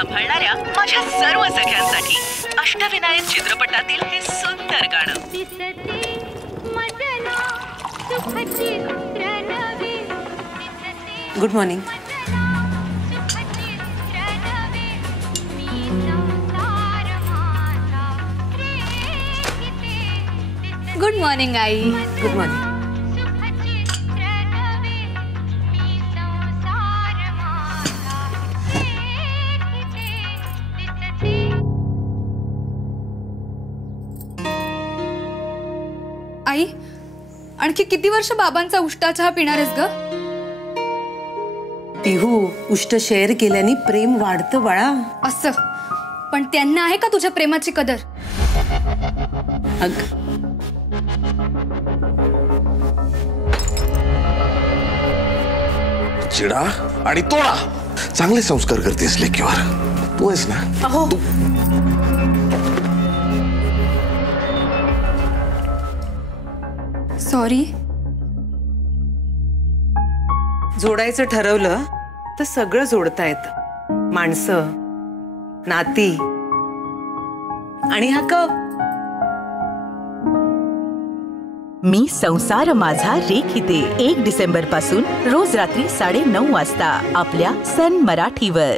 सांभाळणाऱ्या माझ्या सर्व सख्यांसाठी अष्टविनायक चित्रपटातील हे सुंदर गाणं. Good morning. गुड मॉर्निंग आई. Good morning. आई, आणखी किती वर्ष बाबांचा उष्टा चहा पिणार आहेस ग? पिहू, उष्ट शेअर केल्याने प्रेम वाढतं बाळा. असं पण त्यांना आहे का तुझ्या प्रेमाची कदर? अग चिडा आणि तोडा. चांगले संस्कार करतेस लेकीवर. तू आहेस ना? अहो, सॉरी. जोडायचं ठरवलं तर सगळं जोडता येतं. माणसं, नाती आणि हा कप. मी संसार माझा रेखिते 1 डिसेंबर पासून रोज रात्री 9:30 वाजता आपल्या सन मराठीवर.